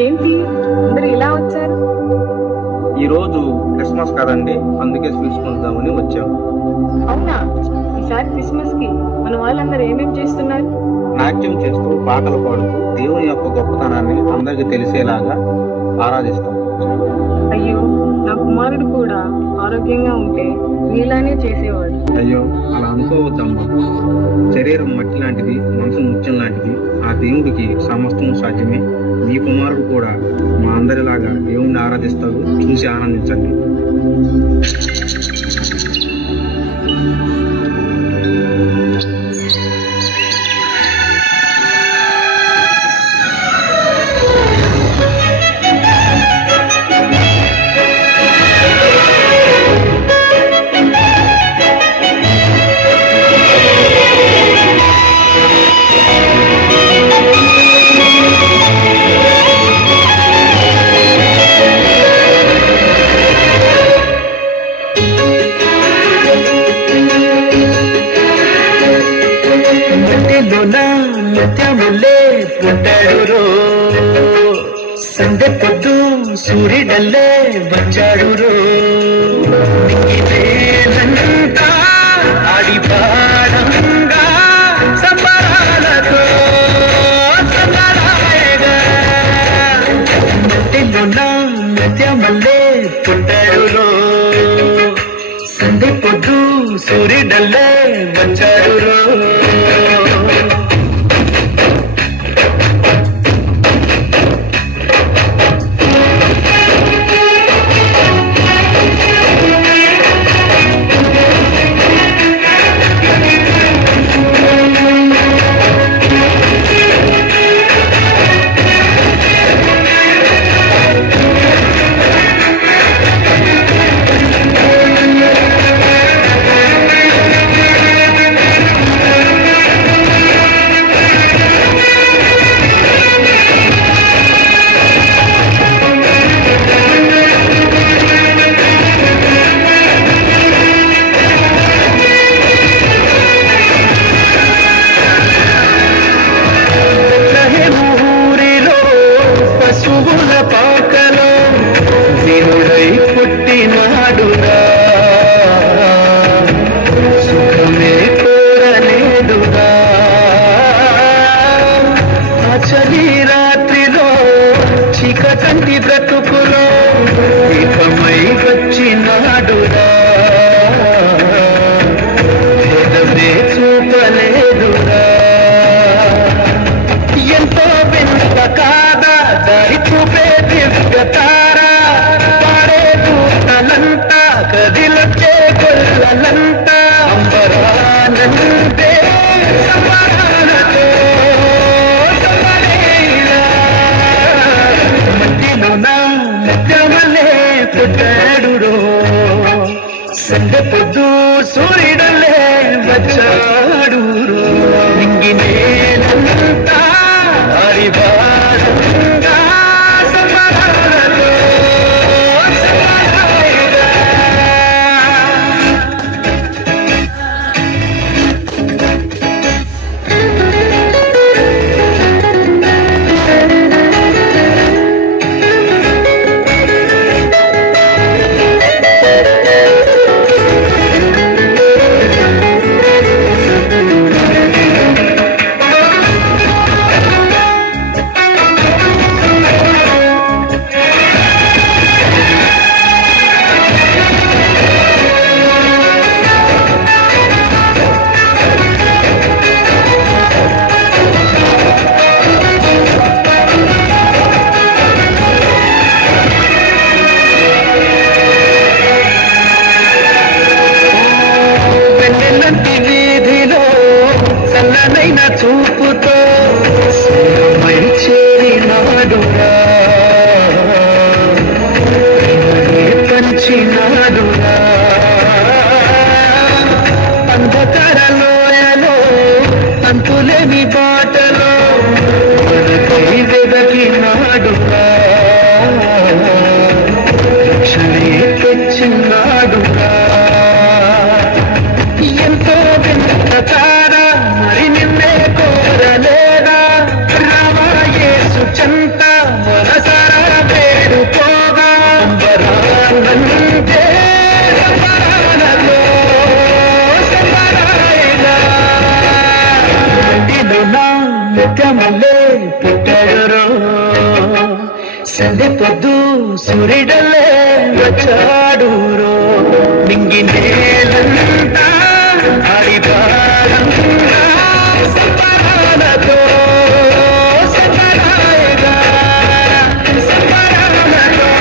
ఏంటి అందరు ఇలా వచ్చారు? ఈరోజు క్రిస్మస్ కదండి, అందుకే స్వీట్స్ పొందుతామని వచ్చాము. అవునా? ఈసారి క్రిస్మస్ కి మన వాళ్ళందరూ ఏమేం చేస్తున్నారు? నాట్యం చేస్తూ పాటలు పాడుతూ దేవుని యొక్క గొప్పతనాన్ని అందరికి తెలిసేలాగా ఆరాధిస్తాం. అయ్యో, నా కుమారుడు కూడా ఆరోగ్యంగా ఉంటే నీలానే చేసేవాడు. అయ్యో, అలా అనుకోవద్దమ్మా. శరీరం మట్టి లాంటిది, మనసు ముత్యం లాంటిది. ఆ దేవుడికి సమస్తం సాధ్యమే. మీ కుమారుడు కూడా మా అందరిలాగా దేవుణ్ణి ఆరాధిస్తాడు. చూసి ఆనందించండి. సండే పొద్దు సూర్యుడల్లే వచ్చాడు రో. ఆడి పాడంగా సంబరాలతో మట్టిలో నృత్యమల్లే పుట్టాడు రో. సండే పొద్దు సూర్యుడల్లే వచ్చాడు రో. సండే పొద్దు సూర్యుడల్లే వచ్చాడు రో. నింగినేనంతా హరివారంగా సంబరాలతో అంతులేని బాటలో మనకై వెదకినాడుగా రక్షణే తెచ్చినాడుగా ఎంతో వెంటతారా మరి నిన్నే కోరలేదా రావా యేసు చెంత మనసారా వేడుకోగా అంబరానందే సంబరాలలో సంబరాయగా ఇడు నా నిత్యమలే పుట్టడురో సందె పొద్దు సూర్యుడలే వచ్చాడురో నింగి నేలంతా హరిబారంగా సంబరాలతో సంబరాయగా సంబరాలతో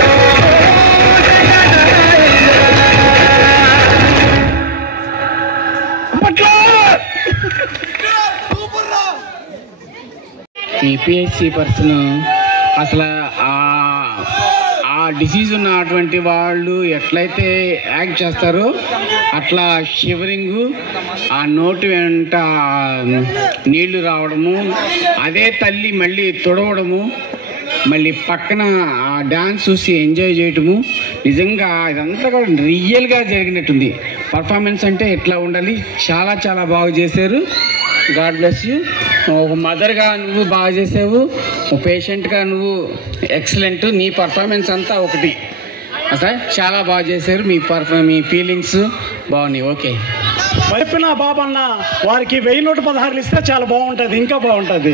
పిహెచ్సి పర్సన్ అసలు ఆ డిసీజ్ ఉన్నటువంటి వాళ్ళు ఎట్లయితే యాక్ట్ చేస్తారో అట్లా షివరింగు, ఆ నోటి వెంట నీళ్లు రావడము, అదే తల్లి మళ్ళీ తుడవడము, మళ్ళీ పక్కన ఆ డ్యాన్స్ చూసి ఎంజాయ్ చేయటము, నిజంగా ఇదంతా కూడా రియల్గా జరిగినట్టుంది. పర్ఫార్మెన్స్ అంటే ఎట్లా ఉండాలి, చాలా చాలా బాగా చేశారు. God bless you. ఒక మదర్గా నువ్వు బాగా చేసావు, ఒక పేషెంట్గా నువ్వు ఎక్సలెంట్. నీ పర్ఫార్మెన్స్ అంతా ఒకటి, అసలు చాలా బాగా చేశారు. మీ ఫీలింగ్స్ బాగున్నాయి. ఓకే. వైపున బాబన్న వారికి 1116 ఇస్తే చాలా బాగుంటుంది, ఇంకా బాగుంటుంది.